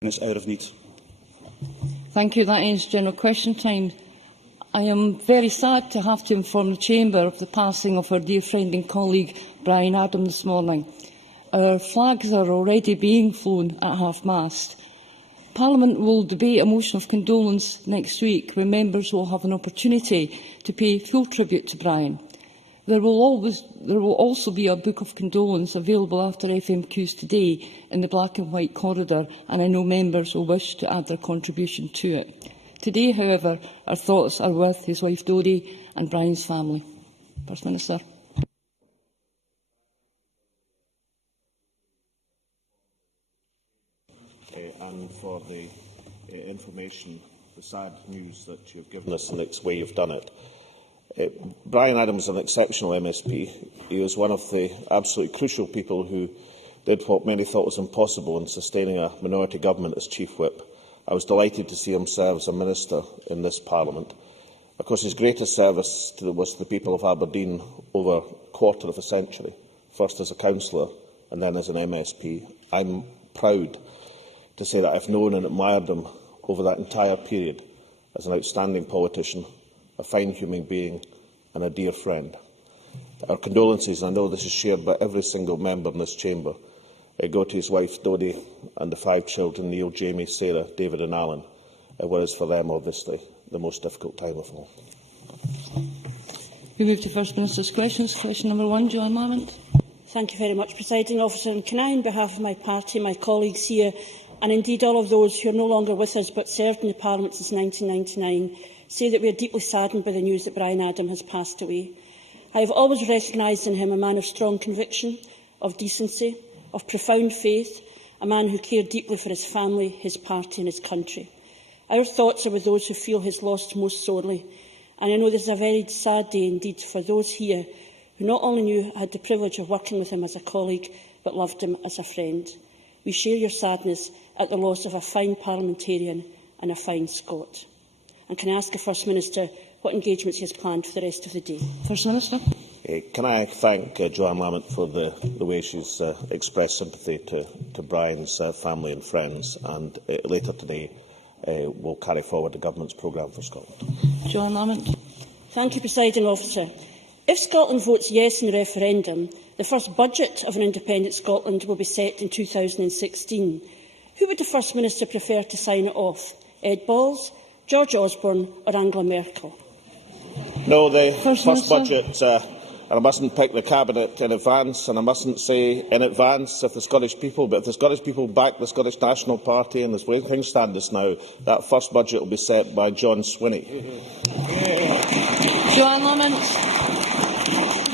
It's out of need. Thank you. That ends general question time. I am very sad to have to inform the Chamber of the passing of our dear friend and colleague Brian Adam this morning. Our flags are already being flown at half-mast. Parliament will debate a motion of condolence next week, when members will have an opportunity to pay full tribute to Brian. There will also be a book of condolence available after FMQs today in the black and white corridor, and I know members will wish to add their contribution to it. Today, however, our thoughts are with his wife Dodie and Brian's family. First Minister. And for the information, the sad news that you have given us and the way you have done it. Brian Adams is an exceptional MSP. He was one of the absolutely crucial people who did what many thought was impossible in sustaining a minority government as Chief Whip. I was delighted to see him serve as a minister in this Parliament. Of course, his greatest service was to the people of Aberdeen over a quarter of a century, first as a councillor and then as an MSP. I'm proud to say that I've known and admired him over that entire period as an outstanding politician, a fine human being and a dear friend. Our condolences, and I know this is shared by every single member in this chamber, go to his wife Dodie and the 5 children, Neil, Jamie, Sarah, David and Alan, whereas for them, obviously, the most difficult time of all. We move to First Minister's questions. Question number 1, Joanne Lamont. Thank you very much, Presiding Officer. And can I, on behalf of my party, my colleagues here, and indeed all of those who are no longer with us but served in the Parliament since 1999, say that we are deeply saddened by the news that Brian Adam has passed away. I have always recognised in him a man of strong conviction, of decency, of profound faith, a man who cared deeply for his family, his party and his country. Our thoughts are with those who feel his loss most sorely, and I know this is a very sad day indeed for those here who not only had the privilege of working with him as a colleague, but loved him as a friend. We share your sadness at the loss of a fine parliamentarian and a fine Scot. And can I ask the First Minister what engagements he has planned for the rest of the day? First Minister. Can I thank Joanne Lamont for the way she's expressed sympathy to Brian's family and friends, and later today will carry forward the Government's programme for Scotland. Joanne Lamont. Thank you, Presiding Officer. If Scotland votes yes in the referendum, the first budget of an independent Scotland will be set in 2016. Who would the First Minister prefer to sign it off? Ed Balls, George Osborne or Angela Merkel? No, the first budget, and I mustn't pick the Cabinet in advance, and I mustn't say in advance if the Scottish people, but if the Scottish people back the Scottish National Party and as things stand just now, that first budget will be set by John Swinney. Joanne Lamont.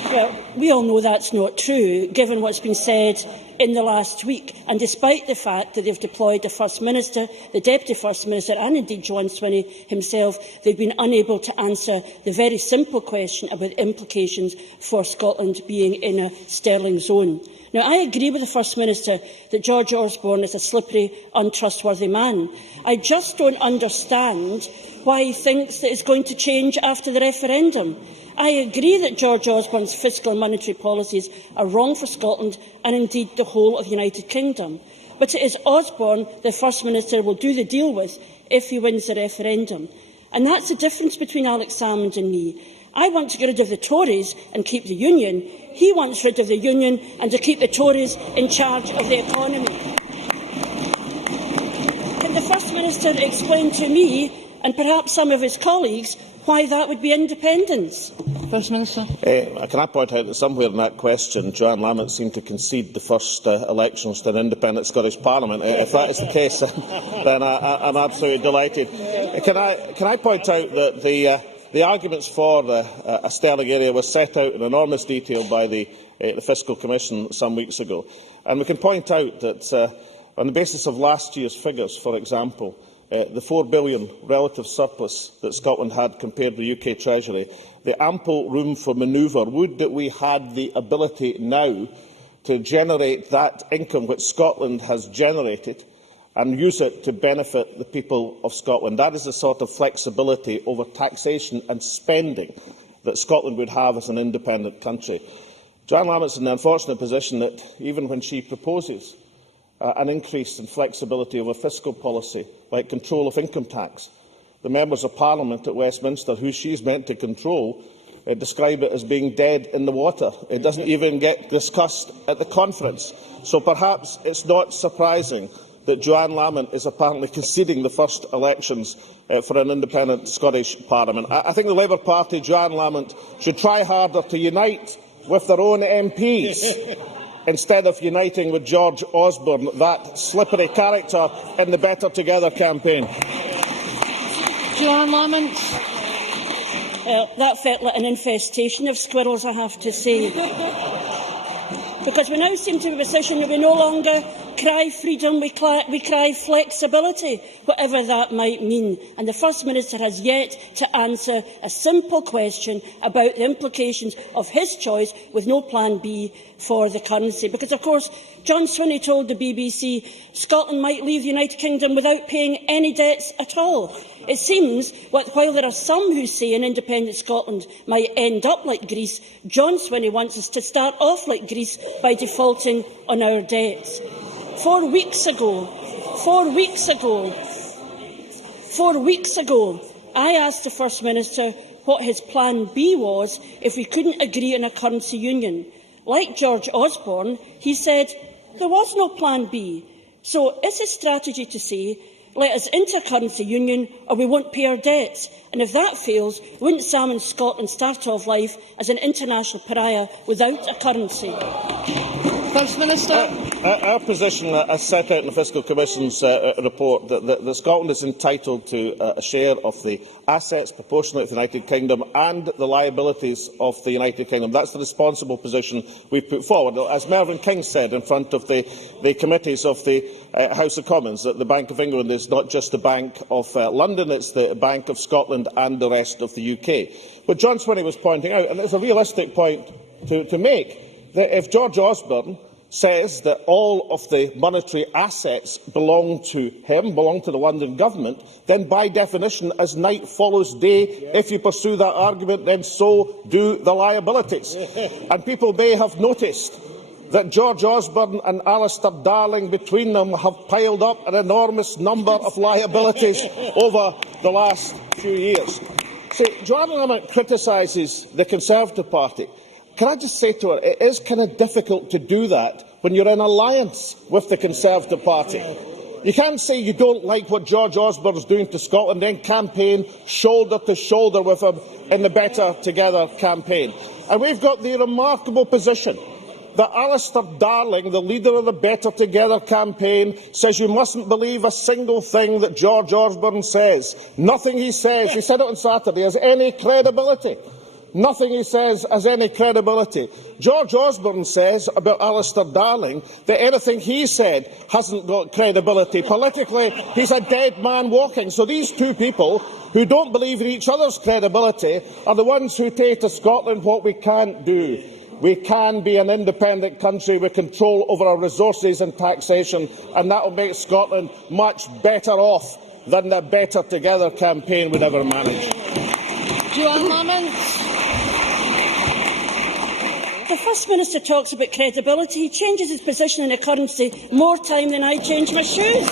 Well, we all know that's not true, given what's been said in the last week, and despite the fact that they've deployed the First Minister, the Deputy First Minister and indeed John Swinney himself, they've been unable to answer the very simple question about implications for Scotland being in a sterling zone. Now, I agree with the First Minister that George Osborne is a slippery, untrustworthy man. I just don't understand why he thinks that it's going to change after the referendum. I agree that George Osborne's fiscal and monetary policies are wrong for Scotland and indeed the whole of the United Kingdom. But it is Osborne the First Minister will do the deal with if he wins the referendum. And that's the difference between Alex Salmond and me. I want to get rid of the Tories and keep the Union. He wants rid of the Union and to keep the Tories in charge of the economy. Can the First Minister explain to me, and perhaps some of his colleagues, why that would be independence? First Minister. Can I point out that somewhere in that question, Joanne Lamont seemed to concede the first elections to an independent Scottish Parliament. If that is the case, then I'm absolutely delighted. Can I point out that the arguments for a sterling area were set out in enormous detail by the Fiscal Commission some weeks ago, and we can point out that on the basis of last year's figures, for example, the £4 billion relative surplus that Scotland had compared to the UK Treasury, the ample room for manoeuvre, would that we had the ability now to generate that income which Scotland has generated and use it to benefit the people of Scotland. That is the sort of flexibility over taxation and spending that Scotland would have as an independent country. Joanne Lamont is in the unfortunate position that even when she proposes an increase in flexibility over fiscal policy, like control of income tax. The members of Parliament at Westminster, who she is meant to control, describe it as being dead in the water. It doesn't even get discussed at the conference. So perhaps it's not surprising that Joanne Lamont is apparently conceding the first elections for an independent Scottish Parliament. I think the Labour Party, Joanne Lamont, should try harder to unite with their own MPs instead of uniting with George Osborne, that slippery character in the Better Together campaign. Joanne Lamont. That felt like an infestation of squirrels, I have to say. Because we now seem to be in a position that we no longer cry freedom, we cry flexibility, whatever that might mean. And the First Minister has yet to answer a simple question about the implications of his choice with no plan B for the currency. Because, of course, John Swinney told the BBC Scotland might leave the United Kingdom without paying any debts at all. It seems that while there are some who say an independent Scotland might end up like Greece, John Swinney wants us to start off like Greece by defaulting on our debts. 4 weeks ago, I asked the First Minister what his plan B was if we couldn't agree on a currency union. Like George Osborne, he said there was no plan B. So is his strategy to say, let us into a currency union or we won't pay our debts? And if that fails, wouldn't Sam in Scotland start off life as an international pariah without a currency? First Minister. Our position, as set out in the Fiscal Commission's report, that Scotland is entitled to a share of the assets proportionate to the United Kingdom and the liabilities of the United Kingdom. That's the responsible position we've put forward. As Mervyn King said in front of the committees of the House of Commons, that the Bank of England is not just the Bank of London, it's the Bank of Scotland and the rest of the UK. But John Swinney was pointing out, and it's a realistic point to make, that if George Osborne says that all of the monetary assets belong to him, belong to the London Government, then by definition, as night follows day, if you pursue that argument, then so do the liabilities. And people may have noticed that George Osborne and Alistair Darling, between them, have piled up an enormous number of liabilities over the last few years. See, Joanne Lamont criticises the Conservative Party. Can I just say to her, it is kind of difficult to do that when you're in alliance with the Conservative Party. You can't say you don't like what George Osborne is doing to Scotland, then campaign shoulder to shoulder with him in the Better Together campaign. And we've got the remarkable position that Alistair Darling, the leader of the Better Together campaign, says you mustn't believe a single thing that George Osborne says. Nothing he says, he said it on Saturday, has any credibility. Nothing he says has any credibility. George Osborne says about Alistair Darling that anything he said hasn't got credibility. Politically, he's a dead man walking. So these two people, who don't believe in each other's credibility, are the ones who say to Scotland what we can't do. We can be an independent country with control over our resources and taxation, and that will make Scotland much better off than the Better Together campaign would ever manage. Joanne Lamont. The First Minister talks about credibility. He changes his position in the currency more time than I change my shoes.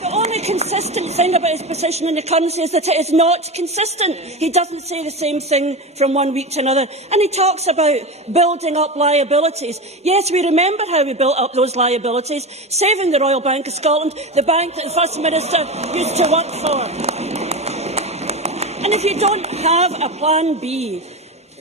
The only consistent thing about his position in the currency is that it is not consistent. He doesn't say the same thing from one week to another. And he talks about building up liabilities. Yes, we remember how we built up those liabilities, saving the Royal Bank of Scotland, the bank that the First Minister used to work for. And if you don't have a plan B,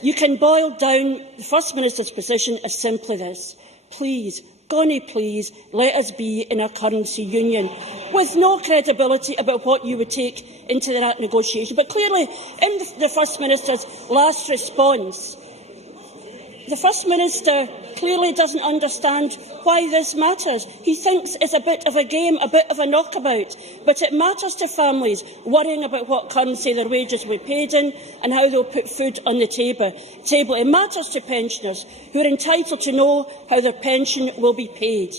you can boil down the First Minister's position as simply this. Please, Gonny, please, let us be in a currency union, with no credibility about what you would take into that negotiation. But clearly, in the First Minister's last response, the First Minister clearly doesn't understand why this matters. He thinks it's a bit of a game, a bit of a knockabout. But it matters to families worrying about what currency their wages will be paid in and how they'll put food on the table. It matters to pensioners who are entitled to know how their pension will be paid.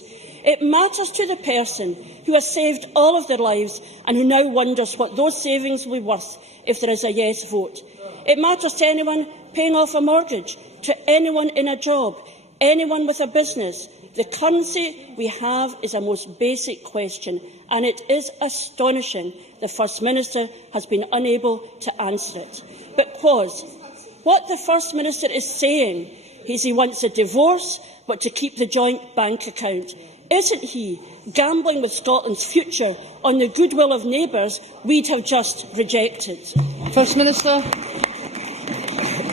It matters to the person who has saved all of their lives and who now wonders what those savings will be worth if there is a yes vote. It matters to anyone paying off a mortgage, to anyone in a job, anyone with a business, The currency we have is a most basic question, and it is astonishing the First Minister has been unable to answer it. But pause. What the First Minister is saying is he wants a divorce, but to keep the joint bank account. Isn't he gambling with Scotland's future on the goodwill of neighbours we'd have just rejected? First Minister.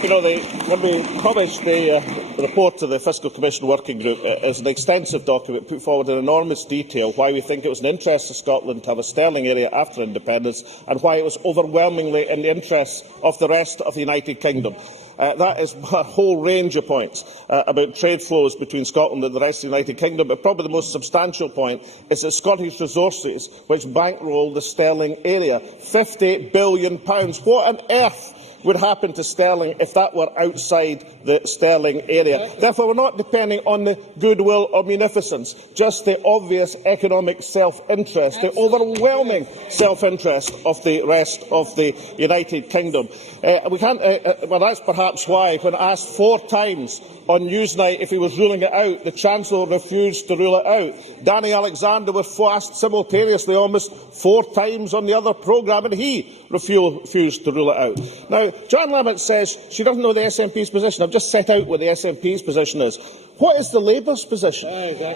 You know, when we published the report to the Fiscal Commission Working Group, it is an extensive document put forward in enormous detail why we think it was an interest of Scotland to have a sterling area after independence and why it was overwhelmingly in the interests of the rest of the United Kingdom. That is a whole range of points about trade flows between Scotland and the rest of the United Kingdom, but probably the most substantial point is that Scottish Resources, which bankroll the sterling area, £50 billion. What on earth would happen to sterling if that were outside the sterling area? Therefore, we are not depending on the goodwill of munificence, just the obvious economic self-interest, the overwhelming self-interest of the rest of the United Kingdom. Well, that's perhaps why, when asked 4 times on Newsnight if he was ruling it out, the Chancellor refused to rule it out. Danny Alexander was asked simultaneously almost 4 times on the other programme, and he refused to rule it out. Now, Joanne Lamont says she doesn't know the SNP's position. I've just set out what the SNP's position is. What is the Labour's position?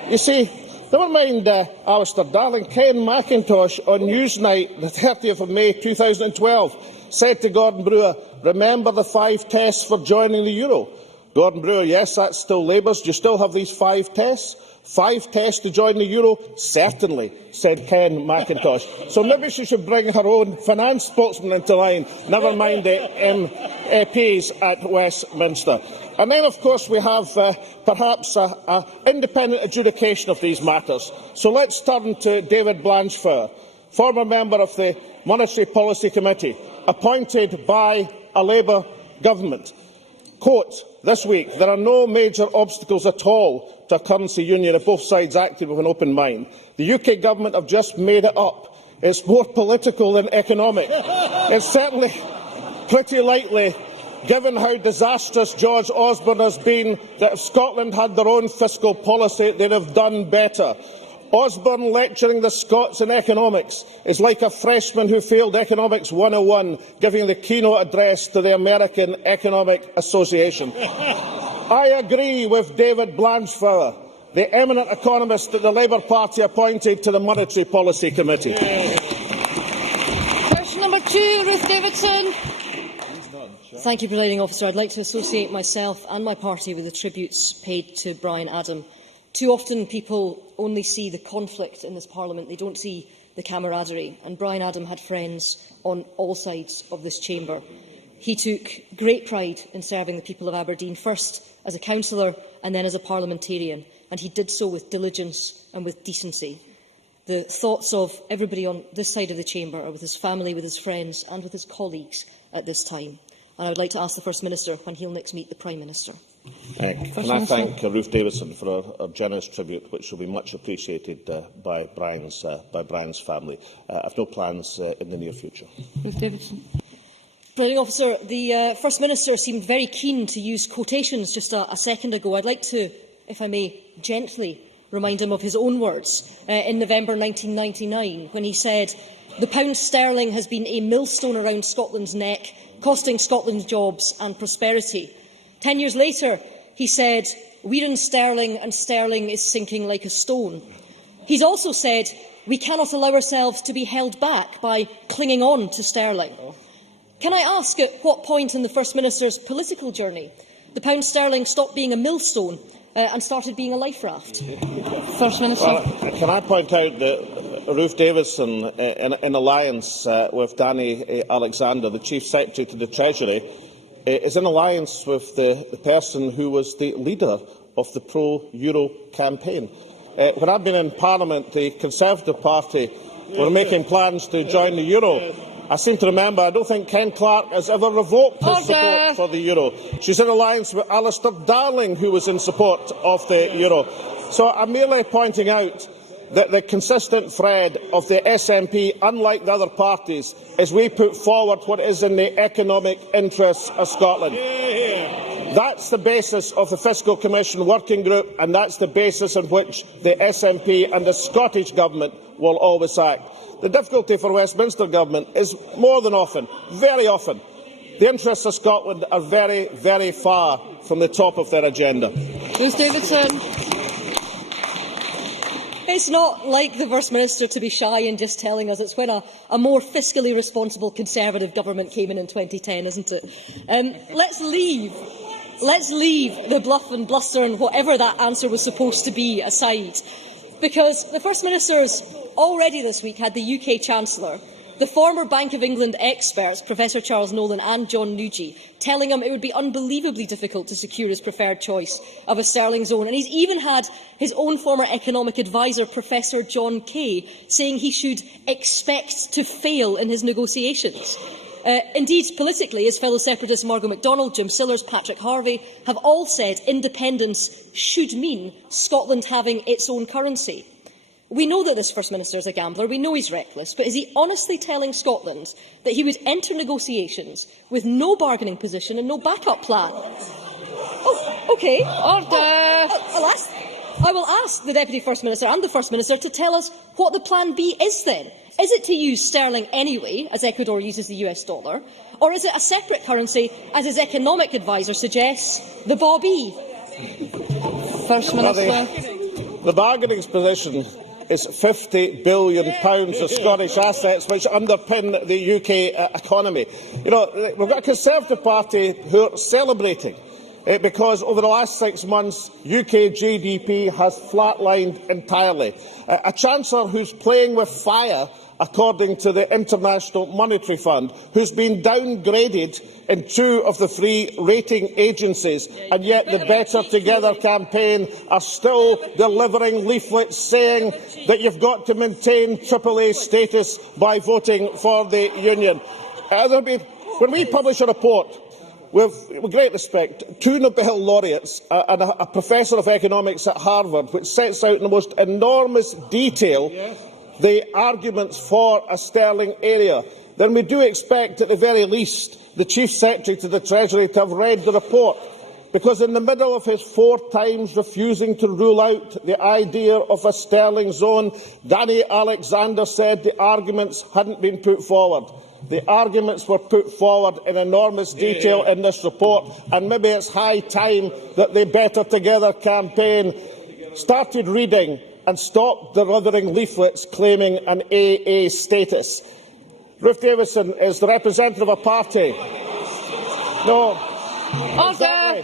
You see, never mind Alistair Darling, Ken McIntosh on Newsnight, the 30th of May 2012, said to Gordon Brewer, "Remember the 5 tests for joining the euro?" Gordon Brewer, yes, that's still Labour's. Do you still have these 5 tests? 5 tests to join the euro? Certainly, said Ken McIntosh. So maybe she should bring her own finance spokesman into line, never mind the MEPs at Westminster. And then, of course, we have perhaps an independent adjudication of these matters. So let's turn to David Blanchflower, former member of the Monetary Policy Committee, appointed by a Labour government. Quote, this week, there are no major obstacles at all to a currency union if both sides acted with an open mind. The UK government have just made it up. It's more political than economic. It's certainly pretty likely, given how disastrous George Osborne has been, that if Scotland had their own fiscal policy, they'd have done better. Osborne lecturing the Scots in economics is like a freshman who failed Economics 101 giving the keynote address to the American Economic Association. I agree with David Blanchflower, the eminent economist that the Labour Party appointed to the Monetary Policy Committee. Question number 2, Ruth Davidson. Thank you, Presiding Officer. I'd like to associate myself and my party with the tributes paid to Brian Adam. Too often people only see the conflict in this Parliament, they don't see the camaraderie, and Brian Adam had friends on all sides of this chamber. He took great pride in serving the people of Aberdeen, first as a councillor and then as a parliamentarian, and he did so with diligence and with decency. The thoughts of everybody on this side of the chamber are with his family, with his friends and with his colleagues at this time. And I would like to ask the First Minister when he'll next meet the Prime Minister. Can I thank Ruth Davidson for her generous tribute, which will be much appreciated by Brian's family. I have no plans in the near future. Ruth Davidson. Presiding Officer, the First Minister seemed very keen to use quotations just a second ago. I'd like to, if I may, gently remind him of his own words in November 1999, when he said, "The pound sterling has been a millstone around Scotland's neck, costing Scotland jobs and prosperity." 10 years later, he said, "We're in sterling and sterling is sinking like a stone." He's also said, "We cannot allow ourselves to be held back by clinging on to sterling." Can I ask at what point in the First Minister's political journey the pound sterling stopped being a millstone and started being a life raft? First Minister. Well, can I point out that Ruth Davidson, in alliance with Danny Alexander, the Chief Secretary to the Treasury, is in alliance with the person who was the leader of the pro-Euro campaign. When I've been in Parliament, the Conservative Party were making plans to join the Euro. I seem to remember, I don't think Ken Clarke has ever revoked his support for the Euro. She's in alliance with Alistair Darling, who was in support of the Euro. So I'm merely pointing out that the consistent thread of the SNP, unlike the other parties, is we put forward what is in the economic interests of Scotland. That's the basis of the Fiscal Commission Working Group, and that's the basis on which the SNP and the Scottish Government will always act. The difficulty for Westminster Government is more than often, very often, the interests of Scotland are very, very far from the top of their agenda. Bruce Davidson. It's not like the First Minister to be shy in just telling us it's when a more fiscally responsible Conservative government came in 2010, isn't it? Let's leave the bluff and bluster and whatever that answer was supposed to be aside, because the First Minister's already this week had the UK Chancellor, the former Bank of England experts, Professor Charles Nolan and John Nugent, telling him it would be unbelievably difficult to secure his preferred choice of a sterling zone. And he's even had his own former economic adviser, Professor John Kay, saying he should expect to fail in his negotiations. Indeed, politically, his fellow separatists Margot MacDonald, Jim Sillars, Patrick Harvey have all said independence should mean Scotland having its own currency. We know that this First Minister is a gambler, we know he's reckless, but is he honestly telling Scotland that he would enter negotiations with no bargaining position and no backup plan? Oh, OK. Order! I will ask the Deputy First Minister and the First Minister to tell us what the plan B is then. Is it to use sterling anyway, as Ecuador uses the US dollar, or is it a separate currency, as his economic adviser suggests, the Bob E? First Minister. The bargaining position is £50 billion of Scottish assets which underpin the UK economy. You know, we've got a Conservative Party who are celebrating because over the last 6 months UK GDP has flatlined entirely. A Chancellor who's playing with fire, according to the International Monetary Fund, who's been downgraded in 2 of the 3 rating agencies, and yet the Better Together campaign are still delivering leaflets saying that you've got to maintain AAA status by voting for the Union. When we publish a report, with great respect, 2 Nobel laureates and a professor of economics at Harvard, which sets out in the most enormous detail the arguments for a sterling area, then we do expect, at the very least, the Chief Secretary to the Treasury to have read the report, because in the middle of his 4 times refusing to rule out the idea of a sterling zone, Danny Alexander said the arguments hadn't been put forward. The arguments were put forward in enormous detail in this report, and maybe it's high time that the Better Together campaign started reading and stopped delivering leaflets claiming an AA status. Ruth Davidson is the representative of a party. No. Exactly.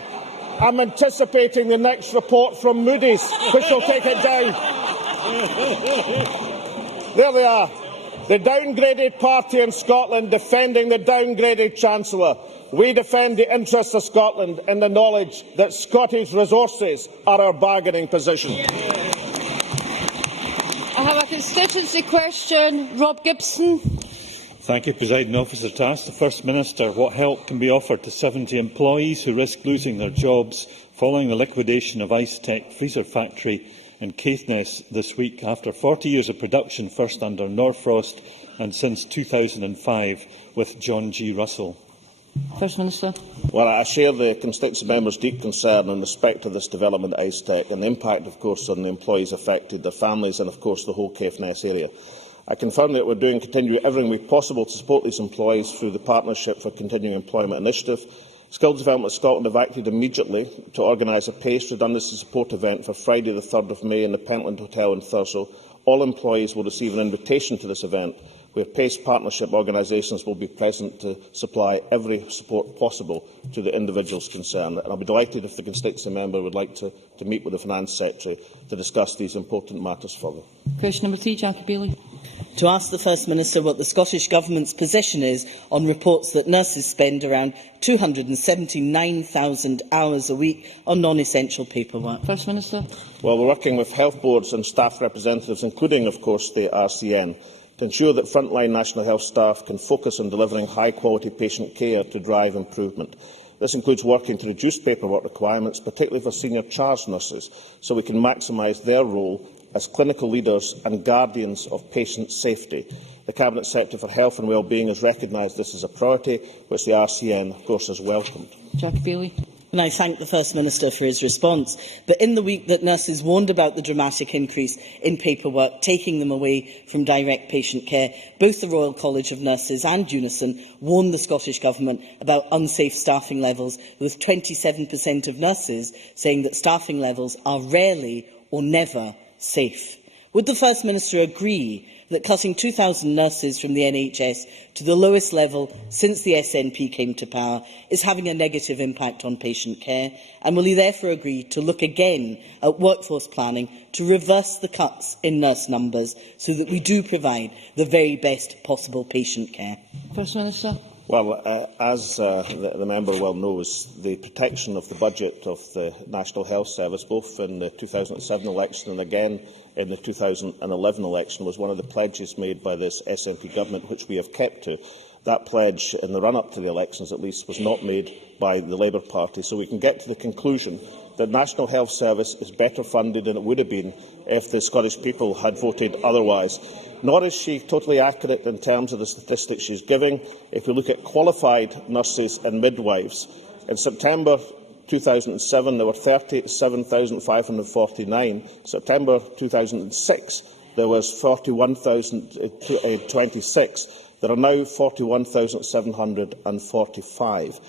I'm anticipating the next report from Moody's, which will take it down. There they are. The downgraded party in Scotland defending the downgraded Chancellor. We defend the interests of Scotland in the knowledge that Scottish resources are our bargaining position. I have a constituency question. Rob Gibson. Thank you, Presiding Officer. To ask the First Minister what help can be offered to 70 employees who risk losing their jobs following the liquidation of Ice Tech freezer factory in Caithness this week, after 40 years of production, first under Norfrost and since 2005 with John G. Russell. First Minister. Well, I share the constituency member's deep concern in respect to this development at Ice Tech and the impact, of course, on the employees affected, their families and, of course, the whole Caithness area. I confirm that we are continuing everything possible to support these employees through the Partnership for Continuing Employment Initiative. Skills Development Scotland have acted immediately to organise a paced redundancy support event for Friday the 3rd of May in the Pentland Hotel in Thurso. All employees will receive an invitation to this event, where PACE partnership organisations will be present to supply every support possible to the individuals concerned. And I'll be delighted if the constituency member would like to meet with the Finance Secretary to discuss these important matters further. Question number 3, Jackie Bailey. To ask the First Minister what the Scottish Government's position is on reports that nurses spend around 279,000 hours a week on non-essential paperwork. First Minister. Well, we're working with health boards and staff representatives, including, of course, the RCN, to ensure that frontline National Health staff can focus on delivering high-quality patient care to drive improvement. This includes working to reduce paperwork requirements, particularly for senior charge nurses, so we can maximise their role as clinical leaders and guardians of patient safety. The Cabinet Secretary for Health and Wellbeing has recognised this as a priority, which the RCN, of course, has welcomed. Jackie Bailey. And I thank the First Minister for his response. But in the week that nurses warned about the dramatic increase in paperwork, taking them away from direct patient care, both the Royal College of Nurses and Unison warned the Scottish Government about unsafe staffing levels, with 27% of nurses saying that staffing levels are rarely or never safe. Would the First Minister agree that cutting 2,000 nurses from the NHS to the lowest level since the SNP came to power is having a negative impact on patient care? And will he therefore agree to look again at workforce planning to reverse the cuts in nurse numbers so that we do provide the very best possible patient care? First Minister. Well, as the member well knows, the protection of the budget of the National Health Service, both in the 2007 election and again in the 2011 election, was one of the pledges made by this SNP government, which we have kept to. That pledge, in the run-up to the elections at least, was not made by the Labour Party. So we can get to the conclusion that the National Health Service is better funded than it would have been if the Scottish people had voted otherwise. Nor is she totally accurate in terms of the statistics she is giving. If you look at qualified nurses and midwives, in September 2007 there were 37,549. September 2006 there was 41,026. There are now 41,745.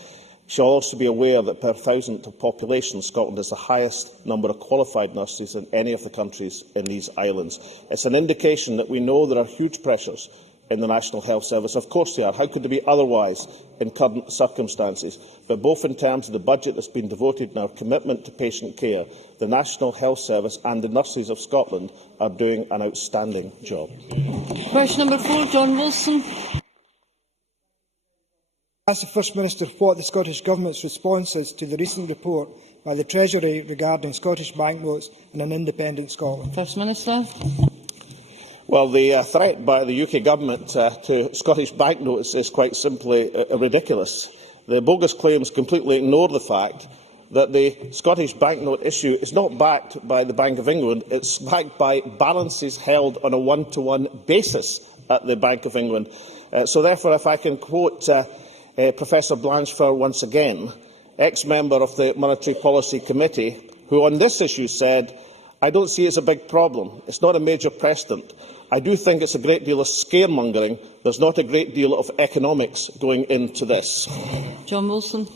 She will also be aware that per thousand of population, Scotland has the highest number of qualified nurses in any of the countries in these islands. It's an indication that we know there are huge pressures in the National Health Service. Of course they are. How could they be otherwise in current circumstances? But both in terms of the budget that has been devoted and our commitment to patient care, the National Health Service and the nurses of Scotland are doing an outstanding job. Question number 4, John Wilson. Ask the First Minister what the Scottish Government's response is to the recent report by the Treasury regarding Scottish banknotes and an independent Scotland. First Minister. Well, the threat by the UK Government to Scottish banknotes is quite simply ridiculous. The bogus claims completely ignore the fact that the Scottish banknote issue is not backed by the Bank of England, it is backed by balances held on a one-to-one basis at the Bank of England. So therefore, if I can quote Professor Blanchford once again, ex-member of the Monetary Policy Committee, who on this issue said, "I don't see it as a big problem. It's not a major precedent. I do think it's a great deal of scaremongering. There's not a great deal of economics going into this." John Wilson.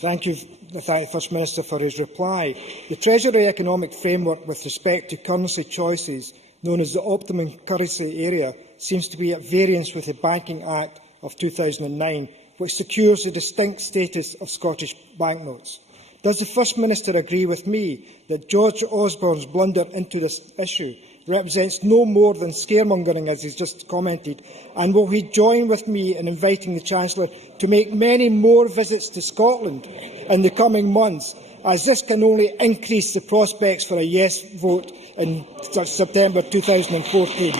Thank you. I thank the First Minister for his reply. The Treasury Economic Framework with respect to currency choices, known as the Optimum Currency Area, seems to be at variance with the Banking Act of 2009, which secures the distinct status of Scottish banknotes. Does the First Minister agree with me that George Osborne's blunder into this issue represents no more than scaremongering, as he has just commented, and will he join with me in inviting the Chancellor to make many more visits to Scotland in the coming months, as this can only increase the prospects for a yes vote in September 2014?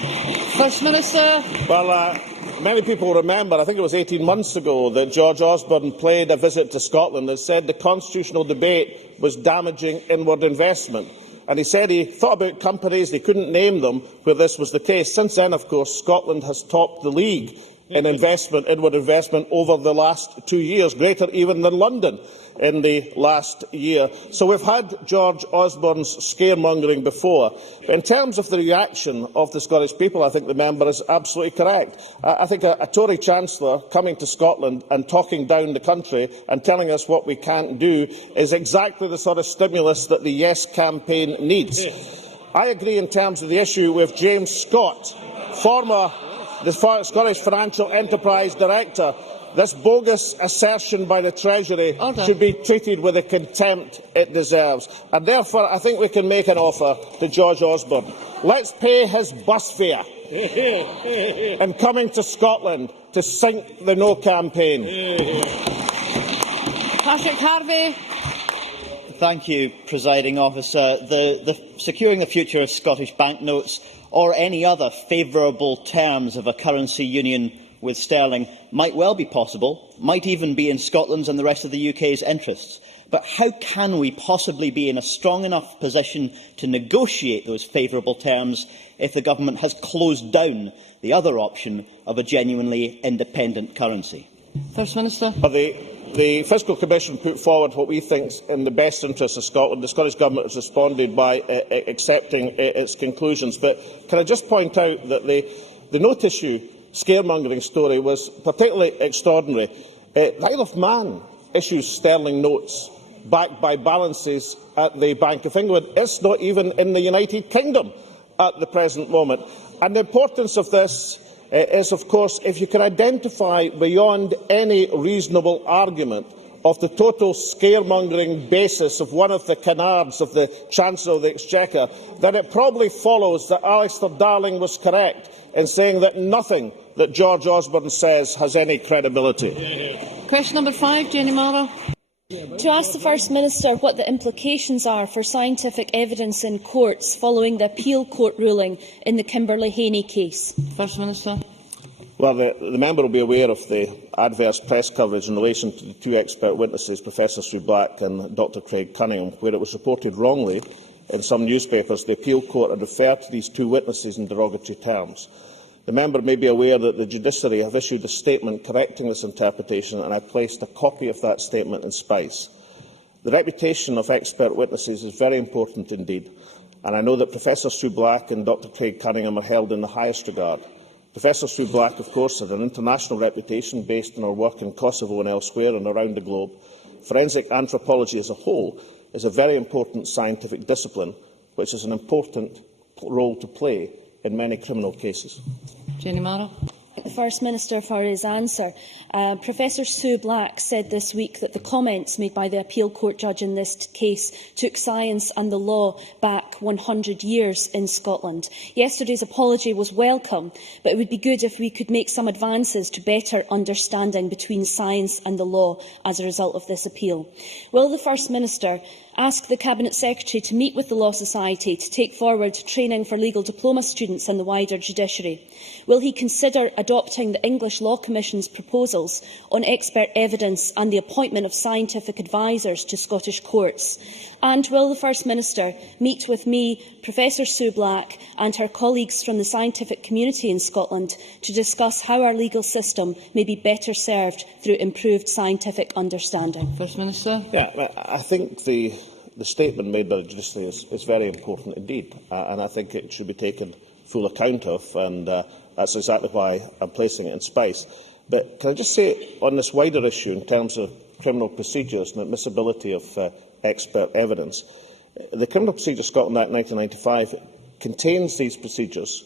First Minister. Well, many people remember, I think it was 18 months ago, that George Osborne played a visit to Scotland and said the constitutional debate was damaging inward investment. And he said he thought about companies, they couldn't name them, where this was the case. Since then, of course, Scotland has topped the league in investment, inward investment, over the last 2 years, greater even than London in the last year. So we've had George Osborne's scaremongering before. But in terms of the reaction of the Scottish people, I think the member is absolutely correct. I think a Tory Chancellor coming to Scotland and talking down the country and telling us what we can't do is exactly the sort of stimulus that the Yes campaign needs. I agree in terms of the issue with James Scott, the Scottish Financial Enterprise Director. This bogus assertion by the Treasury should be treated with the contempt it deserves. And therefore, I think we can make an offer to George Osborne. Let's pay his bus fare in coming to Scotland to sink the No campaign. Patrick Harvey. Thank you, Presiding Officer. The securing the future of Scottish banknotes or any other favourable terms of a currency union with sterling might well be possible, might even be in Scotland's and the rest of the UK's interests. But how can we possibly be in a strong enough position to negotiate those favourable terms if the government has closed down the other option of a genuinely independent currency? First Minister. The Fiscal Commission put forward what we think is in the best interest of Scotland. The Scottish Government has responded by accepting its conclusions. But can I just point out that the note issue scaremongering story was particularly extraordinary. The Isle of Man issues sterling notes backed by balances at the Bank of England. It's not even in the United Kingdom at the present moment. And the importance of this is, of course, if you can identify beyond any reasonable argument of the total scaremongering basis of one of the canards of the Chancellor of the Exchequer, then it probably follows that Alistair Darling was correct in saying that nothing that George Osborne says has any credibility. Question number 5, Jenny Marrow. To ask the First Minister what the implications are for scientific evidence in courts following the appeal court ruling in the Kimberley Haney case. First Minister. Well, the member will be aware of the adverse press coverage in relation to the two expert witnesses, Professor Sue Black and Dr Craig Cunningham, where it was reported wrongly in some newspapers the appeal court had referred to these two witnesses in derogatory terms. The member may be aware that the judiciary have issued a statement correcting this interpretation, and I placed a copy of that statement in Spice. The reputation of expert witnesses is very important indeed, and I know that Professor Sue Black and Dr Craig Cunningham are held in the highest regard. Professor Sue Black, of course, has an international reputation based on her work in Kosovo and elsewhere and around the globe. Forensic anthropology as a whole is a very important scientific discipline, which has an important role to play in many criminal cases. Jenny Marrow. The First Minister for his answer. Professor Sue Black said this week that the comments made by the appeal court judge in this case took science and the law back 100 years in Scotland. Yesterday's apology was welcome, but it would be good if we could make some advances to better understanding between science and the law as a result of this appeal. Will the First Minister ask the Cabinet Secretary to meet with the Law Society to take forward training for legal diploma students and the wider judiciary? Will he consider adopting the English Law Commission's proposals on expert evidence and the appointment of scientific advisers to Scottish courts? And will the First Minister meet with me, Professor Sue Black and her colleagues from the scientific community in Scotland to discuss how our legal system may be better served through improved scientific understanding? First Minister. I think the statement made by the judiciary is very important indeed, and I think it should be taken full account of, and that's exactly why I'm placing it in Spice. But can I just say, on this wider issue in terms of criminal procedures and admissibility of expert evidence, the Criminal Procedure Scotland Act 1995 contains these procedures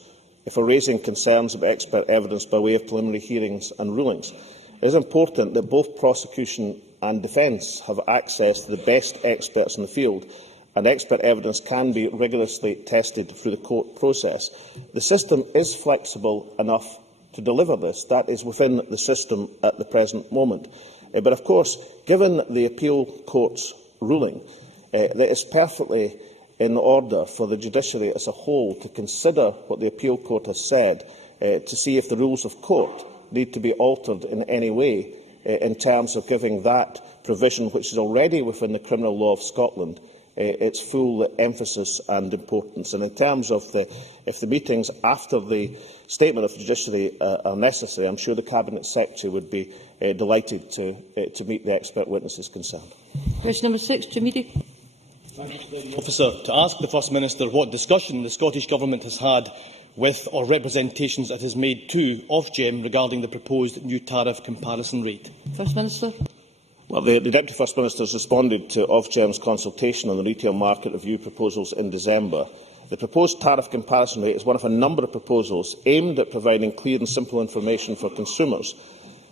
for raising concerns about expert evidence by way of preliminary hearings and rulings. It is important that both prosecution and defence have access to the best experts in the field, and expert evidence can be rigorously tested through the court process. The system is flexible enough to deliver this. That is within the system at the present moment. But of course, given the appeal court's ruling, that is perfectly in order for the judiciary as a whole to consider what the appeal court has said, to see if the rules of court need to be altered in any way in terms of giving that provision, which is already within the criminal law of Scotland, its full emphasis and importance. And in terms of if the meetings after the statement of the judiciary are necessary, I'm sure the Cabinet Secretary would be delighted to meet the expert witnesses concerned. Question number 6, Jamidi. Officer, to ask the First Minister what discussion the Scottish Government has had with or representations it has made to Ofgem regarding the proposed new tariff comparison rate. First Minister. Well, the Deputy First Minister has responded to Ofgem's consultation on the retail market review proposals in December. The proposed tariff comparison rate is one of a number of proposals aimed at providing clear and simple information for consumers.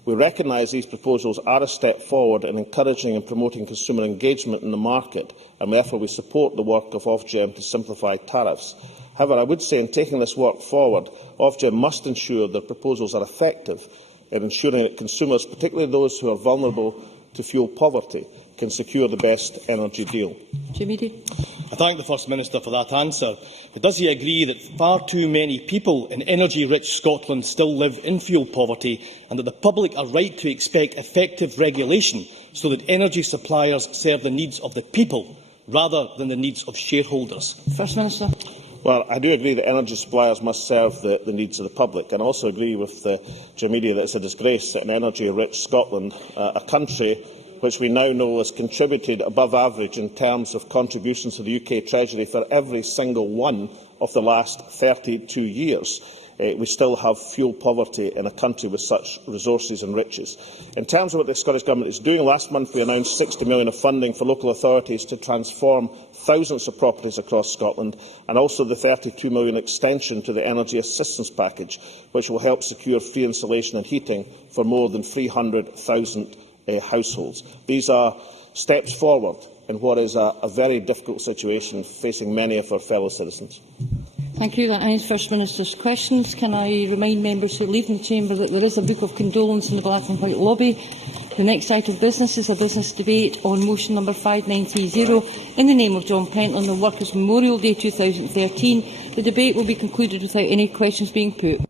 We recognise these proposals are a step forward in encouraging and promoting consumer engagement in the market, and therefore we support the work of Ofgem to simplify tariffs. However, I would say in taking this work forward, Ofgem must ensure that proposals are effective in ensuring that consumers, particularly those who are vulnerable to fuel poverty, can secure the best energy deal. I thank the First Minister for that answer. But does he agree that far too many people in energy-rich Scotland still live in fuel poverty, and that the public are right to expect effective regulation so that energy suppliers serve the needs of the people rather than the needs of shareholders? First Minister. Well, I do agree that energy suppliers must serve the needs of the public, and I also agree with Joe Media that it's a disgrace that in energy-rich Scotland, a country which we now know has contributed above average in terms of contributions to the UK Treasury for every single one of the last 32 years. We still have fuel poverty in a country with such resources and riches. In terms of what the Scottish Government is doing, last month we announced £60 million of funding for local authorities to transform thousands of properties across Scotland, and also the £32 million extension to the Energy Assistance Package, which will help secure free insulation and heating for more than 300,000 households. These are steps forward in what is a very difficult situation facing many of our fellow citizens. Thank you. That ends First Minister's questions. Can I remind members who are leaving the chamber that there is a book of condolence in the black and white lobby. The next item of business is a business debate on motion number 5930 in the name of John Pentland on Workers' Memorial Day 2013. The debate will be concluded without any questions being put.